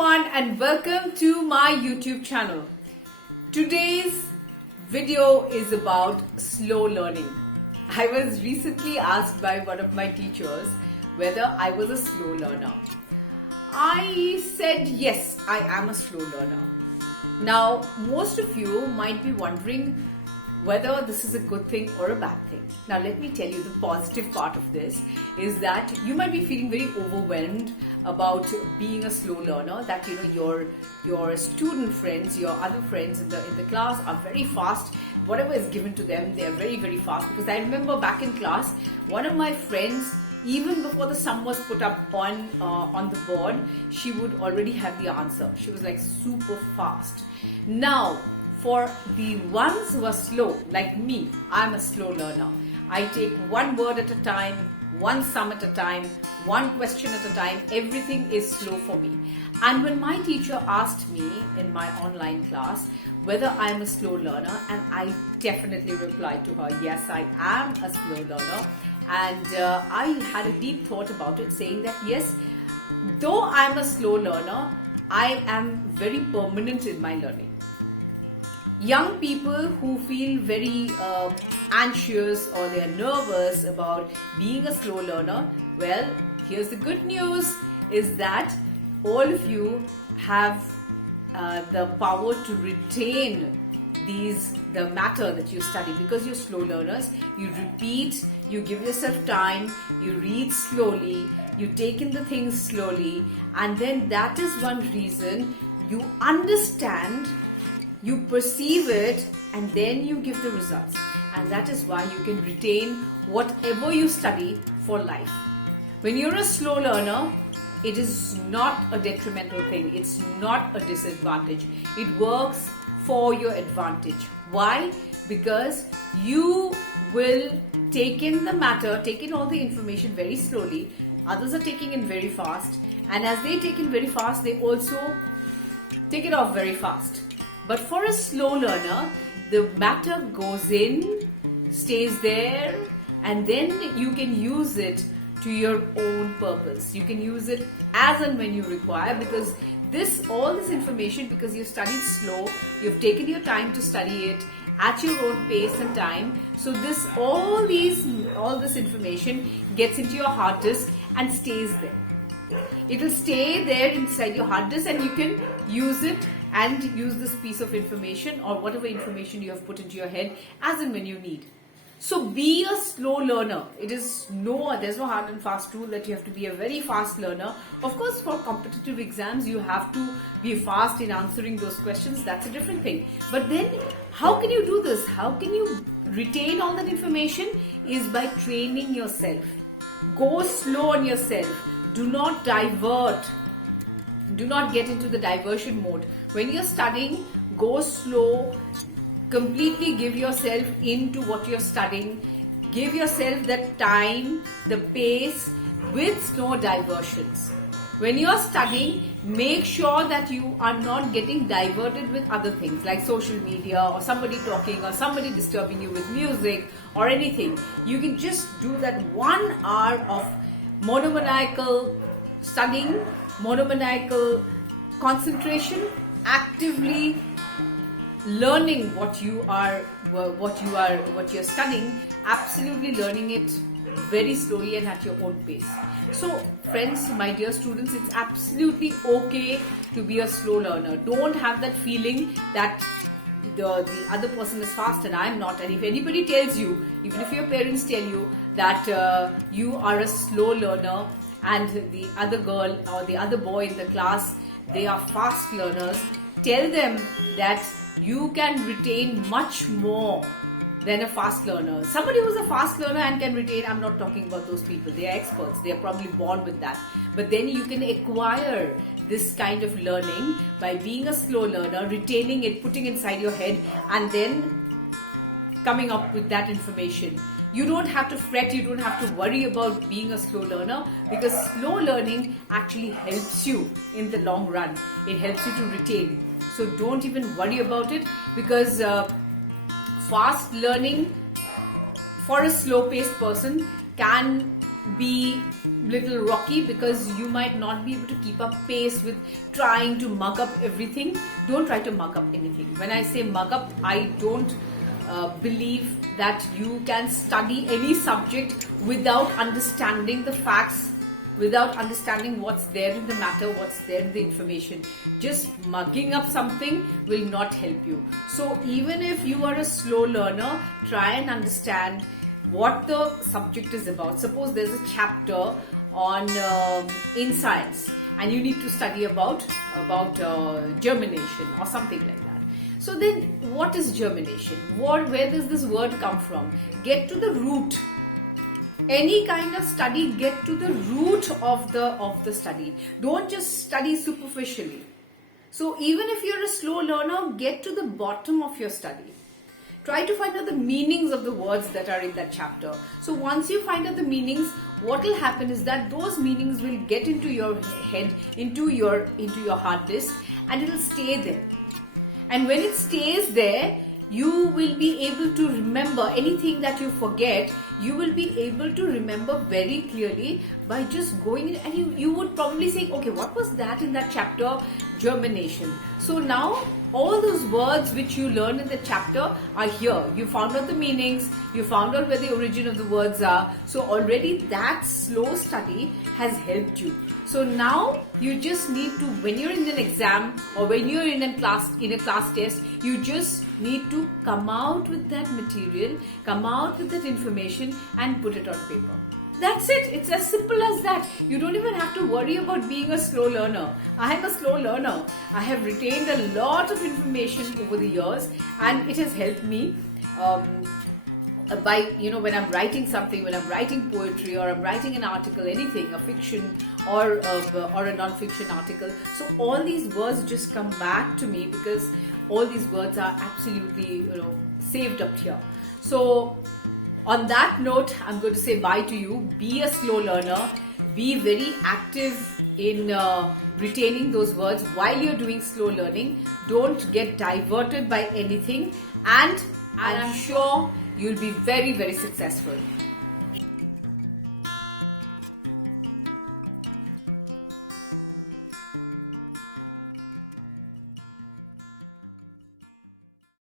everyone and welcome to my YouTube channel. Today's video is about slow learning. I was recently asked by one of my teachers whether I was a slow learner. I said yes, I am a slow learner. Now, most of you might be wondering whether this is a good thing or a bad thing. Now, let me tell you, the positive part of this is that you might be feeling very overwhelmed about being a slow learner, that your student friends, your other friends in the class are very fast. Whatever is given to them, they are very, very fast. Because I remember back in class, one of my friends, even before the sum was put up on the board, she would already have the answer. She was like super fast. Now, for the ones who are slow, like me, I'm a slow learner. I take one word at a time, one sum at a time, one question at a time. Everything is slow for me. And when my teacher asked me in my online class whether I'm a slow learner, and I definitely replied to her, yes, I am a slow learner. And I had a deep thought about it, saying that yes, though I'm a slow learner, I am very permanent in my learning. Young people who feel very anxious or they are nervous about being a slow learner, well, here's the good news, is that all of you have the power to retain the matter that you study. Because you're slow learners, you repeat, you give yourself time, you read slowly, you take in the things slowly, and then that is one reason you understand, you perceive it, and then you give the results. And that is why you can retain whatever you study for life. When you're a slow learner, it is not a detrimental thing. It's not a disadvantage. It works for your advantage. Why? Because you will take in the matter, take in all the information very slowly. Others are taking in very fast. And as they take in very fast, they also take it off very fast. But for a slow learner, the matter goes in, stays there, and then you can use it to your own purpose. You can use it as and when you require, because all this information, because you've studied slow, you've taken your time to study it at your own pace and time. So all this information gets into your hard disk and stays there. It will stay there inside your hard disk, and you can use it and use this piece of information or whatever information you have put into your head as and when you need. So be a slow learner. There's no hard and fast rule that you have to be a very fast learner. Of course, for competitive exams, you have to be fast in answering those questions. That's a different thing. But then, how can you do this? How can you retain all that information? Is by training yourself. Go slow on yourself. Do not divert. Do not get into the diversion mode. When you're studying, go slow. Completely give yourself into what you're studying. Give yourself the time, the pace, with no diversions. When you're studying, make sure that you are not getting diverted with other things like social media or somebody talking or somebody disturbing you with music or anything. You can just do that 1 hour of monomaniacal studying, monomaniacal concentration, actively learning what you're studying, absolutely learning it very slowly and at your own pace. So friends, my dear students, it's absolutely okay to be a slow learner. Don't have that feeling that the other person is fast and I'm not. And if anybody tells you, even if your parents tell you that you are a slow learner and the other girl or the other boy in the class, they are fast learners, tell them that you can retain much more than a fast learner. Somebody who's a fast learner and can retain, I'm not talking about those people. They are experts. They are probably born with that. But then you can acquire this kind of learning by being a slow learner, retaining it, putting it inside your head, and then coming up with that information. You don't have to fret, you don't have to worry about being a slow learner, because slow learning actually helps you in the long run. It helps you to retain. So don't even worry about it, because fast learning for a slow-paced person can be little rocky because you might not be able to keep up pace with trying to mug up everything. Don't try to mug up anything. When I say mug up, I don't believe that you can study any subject without understanding the facts, without understanding what's there in the matter, what's there in the information. Just mugging up something will not help you. So even if you are a slow learner, try and understand what the subject is about. Suppose there's a chapter on in science and you need to study about germination or something like that. So then what is germination? Where does this word come from? Get to the root. Any kind of study, get to the root of the study. Don't just study superficially. So even if you're a slow learner, get to the bottom of your study. Try to find out the meanings of the words that are in that chapter. So once you find out the meanings, what will happen is that those meanings will get into your head, into your hard disk, and it will stay there. And when it stays there, you will be able to remember anything that you forget. You will be able to remember very clearly by just going in, and you would probably say, okay, what was that in that chapter? Germination. So now all those words which you learned in the chapter are here. You found out the meanings, you found out where the origin of the words are. So already that slow study has helped you. So now you just need to, when you're in an exam or when you're in a class test, you just need to come out with that material, come out with that information and put it on paper. That's it. It's as simple as that. You don't even have to worry about being a slow learner. I am a slow learner. I have retained a lot of information over the years and it has helped me by, when I'm writing something, when I'm writing poetry or I'm writing an article, anything, a fiction or a non-fiction article. So all these words just come back to me because all these words are absolutely, saved up here. So on that note, I'm going to say bye to you. Be a slow learner. Be very active in retaining those words while you're doing slow learning. Don't get diverted by anything, and I'm sure you'll be very, very successful.